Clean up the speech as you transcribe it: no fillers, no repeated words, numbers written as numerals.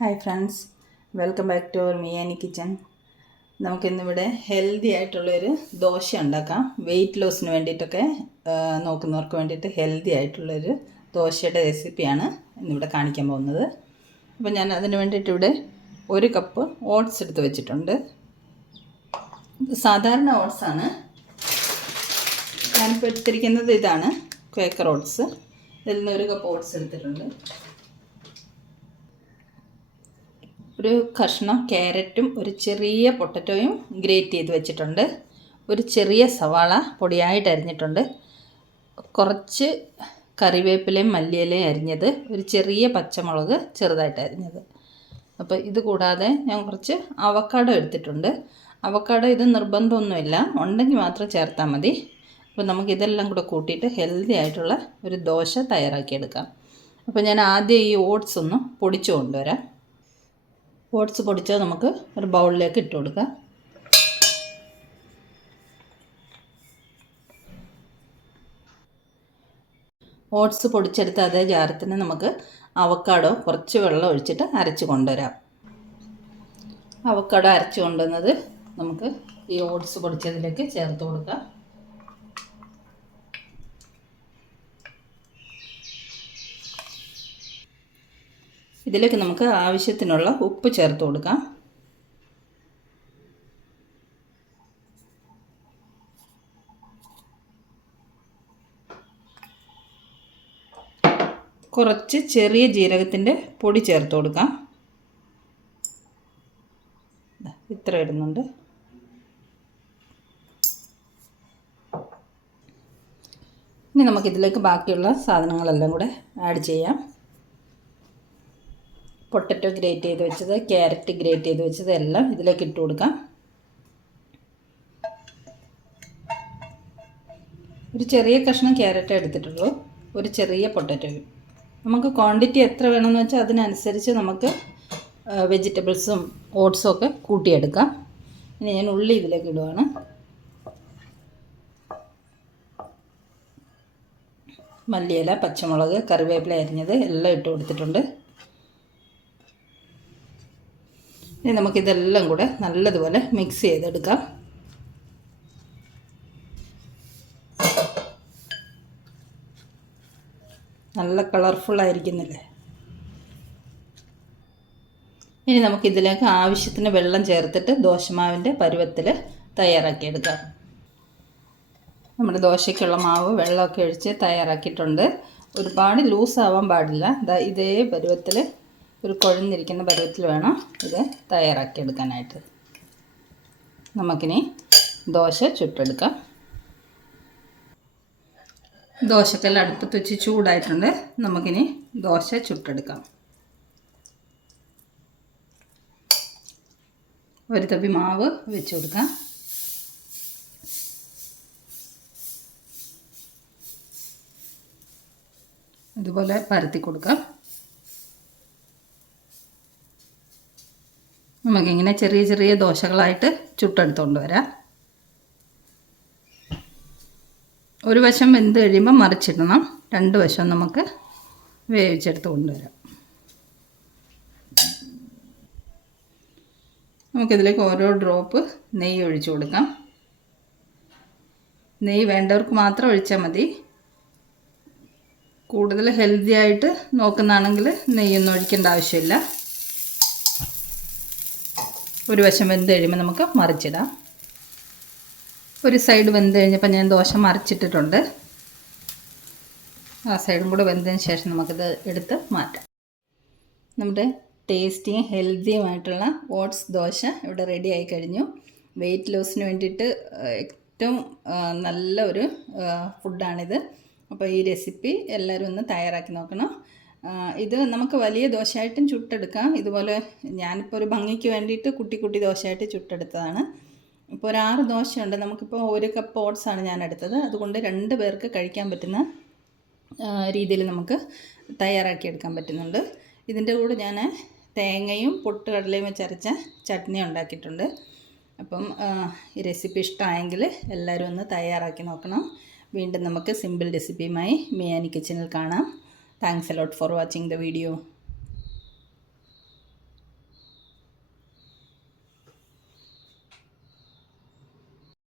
Hi friends, welcome back to our മിയാനി kitchen. നമുക്കിന്നിവിടെ healthy ആയിട്ടുള്ളൊരു ദോശ ഉണ്ടാക്കാം. വെയിറ്റ് ലോസിന് വേണ്ടിയിട്ടൊക്കെ നോക്കുന്നവർക്ക് വേണ്ടിയിട്ട് ഹെൽത്തി ആയിട്ടുള്ളൊരു ദോശയുടെ റെസിപ്പിയാണ് ഇന്നിവിടെ കാണിക്കാൻ പോകുന്നത്. അപ്പോൾ ഞാൻ അതിന് വേണ്ടിയിട്ട് ഇവിടെ 1 കപ്പ് ഓട്സ് എടുത്ത് വെച്ചിട്ടുണ്ട്. സാധാരണ ഓട്സാണ്. ഞാനിപ്പോൾ എടുത്തിരിക്കുന്നത് ഇതാണ്, ക്വേക്കർ ഓട്സ്. ഇതിൽ നിന്ന് 1 കപ്പ് ഓട്സ് എടുത്തിട്ടുണ്ട്. ഒരു കഷ്ണം ക്യാരറ്റും ഒരു ചെറിയ പൊട്ടറ്റോയും ഗ്രേറ്റ് ചെയ്ത് വെച്ചിട്ടുണ്ട്. ഒരു ചെറിയ സവാള പൊടിയായിട്ട് അരിഞ്ഞിട്ടുണ്ട്. കുറച്ച് കറിവേപ്പിലയും മല്ലിയിലയും അരിഞ്ഞത്, ഒരു ചെറിയ പച്ചമുളക് ചെറുതായിട്ട് അരിഞ്ഞത്. അപ്പോൾ ഇത് കൂടാതെ ഞാൻ കുറച്ച് അവക്കാഡോ എടുത്തിട്ടുണ്ട്. അവക്കാഡോ ഇത് നിർബന്ധമൊന്നുമില്ല, ഉണ്ടെങ്കിൽ മാത്രം ചേർത്താൽ മതി. അപ്പോൾ നമുക്കിതെല്ലാം കൂടെ കൂട്ടിയിട്ട് ഹെൽത്തി ആയിട്ടുള്ള ഒരു ദോശ തയ്യാറാക്കിയെടുക്കാം. അപ്പോൾ ഞാൻ ആദ്യം ഈ ഓട്സ് ഒന്ന് പൊടിച്ചു കൊണ്ടുവരാം. ഓട്സ് പൊടിച്ചത് നമുക്ക് ഒരു ബൗളിലേക്ക് ഇട്ട് കൊടുക്കാം. ഓട്സ് പൊടിച്ചെടുത്ത അതേ ജാരത്തിന് നമുക്ക് അവക്കാഡോ കുറച്ച് വെള്ളം ഒഴിച്ചിട്ട് അരച്ച് കൊണ്ടുവരാം. അവക്കാഡോ അരച്ച് കൊണ്ടുവന്നത് നമുക്ക് ഈ ഓട്സ് പൊടിച്ചതിലേക്ക് ചേർത്ത് കൊടുക്കാം. ഇതിലേക്ക് നമുക്ക് ആവശ്യത്തിനുള്ള ഉപ്പ് ചേർത്ത് കൊടുക്കാം. കുറച്ച് ചെറിയ ജീരകത്തിൻ്റെ പൊടി ചേർത്ത് കൊടുക്കാം. ഇത്ര ഇടുന്നുണ്ട്. ഇനി നമുക്കിതിലേക്ക് ബാക്കിയുള്ള സാധനങ്ങളെല്ലാം കൂടെ ആഡ് ചെയ്യാം. പൊട്ടറ്റോ ഗ്രേറ്റ് ചെയ്ത് വെച്ചത്, ക്യാരറ്റ് ഗ്രേറ്റ് ചെയ്ത് വെച്ചത് എല്ലാം ഇതിലേക്ക് ഇട്ട് കൊടുക്കാം. ഒരു ചെറിയ കഷ്ണം ക്യാരറ്റ് എടുത്തിട്ടുള്ളൂ, ഒരു ചെറിയ പൊട്ടറ്റോയും. നമുക്ക് ക്വാണ്ടിറ്റി എത്ര വേണമെന്ന് വെച്ചാൽ അതിനനുസരിച്ച് നമുക്ക് വെജിറ്റബിൾസും ഓട്സും ഒക്കെ കൂട്ടിയെടുക്കാം. ഇനി ഞാൻ ഉള്ളി ഇതിലേക്ക് ഇടുവാണ്. മല്ലിയില, പച്ചമുളക്, കറിവേപ്പില അരിഞ്ഞത് എല്ലാം ഇട്ട് കൊടുത്തിട്ടുണ്ട്. ഇനി നമുക്കിതെല്ലാം കൂടെ നല്ലതുപോലെ മിക്സ് ചെയ്തെടുക്കാം. നല്ല കളർഫുള്ളായിരിക്കുന്നില്ലേ? ഇനി നമുക്കിതിലേക്ക് ആവശ്യത്തിന് വെള്ളം ചേർത്തിട്ട് ദോശമാവിൻ്റെ പരുവത്തിൽ തയ്യാറാക്കിയെടുക്കാം. നമ്മുടെ ദോശയ്ക്കുള്ള മാവ് വെള്ളമൊക്കെ ഒഴിച്ച് തയ്യാറാക്കിയിട്ടുണ്ട്. ഒരുപാട് ലൂസാവാൻ പാടില്ല. ഇതേ പരുവത്തിൽ, ഒരു കുഴഞ്ഞിരിക്കുന്ന പരുവത്തിൽ വേണം ഇത് തയ്യാറാക്കിയെടുക്കാനായിട്ട്. നമുക്കിനി ദോശ ചുട്ടെടുക്കാം. ദോശക്കല്ല് അടുപ്പത്ത് വെച്ച് ചൂടായിട്ടുണ്ട്. നമുക്കിനി ദോശ ചുട്ടെടുക്കാം. ഒരു തവി മാവ് വെച്ച് കൊടുക്കാം. ഇതുപോലെ പരത്തി കൊടുക്കാം. നമുക്കിങ്ങനെ ചെറിയ ചെറിയ ദോശകളായിട്ട് ചുട്ടെടുത്തുകൊണ്ട് വരാം. ഒരു വശം വെന്ത് കഴിയുമ്പോൾ മറിച്ചിടണം. 2 വശം നമുക്ക് വേവിച്ചെടുത്ത് കൊണ്ടുവരാം. നമുക്കിതിലേക്ക് ഓരോ ഡ്രോപ്പ് നെയ്യ് ഒഴിച്ചു കൊടുക്കാം. നെയ്യ് വേണ്ടവർക്ക് മാത്രം ഒഴിച്ചാൽ മതി. കൂടുതൽ ഹെൽത്തി ആയിട്ട് നോക്കുന്നതാണെങ്കിൽ നെയ്യൊന്നും ഒഴിക്കേണ്ട ആവശ്യമില്ല. ഒരു വശം വെന്ത് കഴിയുമ്പോൾ നമുക്ക് മറിച്ചിടാം. ഒരു സൈഡ് വെന്ത് കഴിഞ്ഞപ്പോൾ ഞാൻ ദോശ മറിച്ചിട്ടിട്ടുണ്ട്. ആ സൈഡും കൂടെ വെന്തതിന് ശേഷം നമുക്കിത് എടുത്ത് മാറ്റാം. നമ്മുടെ ടേസ്റ്റിയും ഹെൽത്തിയുമായിട്ടുള്ള ഓട്സ് ദോശ ഇവിടെ റെഡി ആയി കഴിഞ്ഞു. വെയിറ്റ് ലോസിന് വേണ്ടിയിട്ട് ഏറ്റവും നല്ല ഒരു ഫുഡാണിത്. അപ്പോൾ ഈ റെസിപ്പി എല്ലാവരും ഒന്ന് തയ്യാറാക്കി നോക്കണം. ഇത് നമുക്ക് വലിയ ദോശയായിട്ടും ചുട്ടെടുക്കാം. ഇതുപോലെ ഞാനിപ്പോൾ ഒരു ഭംഗിക്ക് വേണ്ടിയിട്ട് കുട്ടി കുട്ടി ദോശയായിട്ട് ചുട്ടെടുത്തതാണ്. ഇപ്പോൾ ഒരു 6 ദോശയുണ്ട്. നമുക്കിപ്പോൾ 1 കപ്പ് ഓട്സാണ് ഞാൻ എടുത്തത്. അതുകൊണ്ട് 2 പേർക്ക് കഴിക്കാൻ പറ്റുന്ന രീതിയിൽ നമുക്ക് തയ്യാറാക്കിയെടുക്കാൻ പറ്റുന്നുണ്ട്. ഇതിൻ്റെ കൂടെ ഞാൻ തേങ്ങയും പൊട്ടുകടലയും വെച്ചരച്ച ചട്നി ഉണ്ടാക്കിയിട്ടുണ്ട്. അപ്പം ഈ റെസിപ്പി ഇഷ്ടമായെങ്കിൽ എല്ലാവരും ഒന്ന് തയ്യാറാക്കി നോക്കണം. വീണ്ടും നമുക്ക് സിമ്പിൾ റെസിപ്പിയുമായി മിയാനി കിച്ചനിൽ കാണാം. Thanks a lot for watching the video.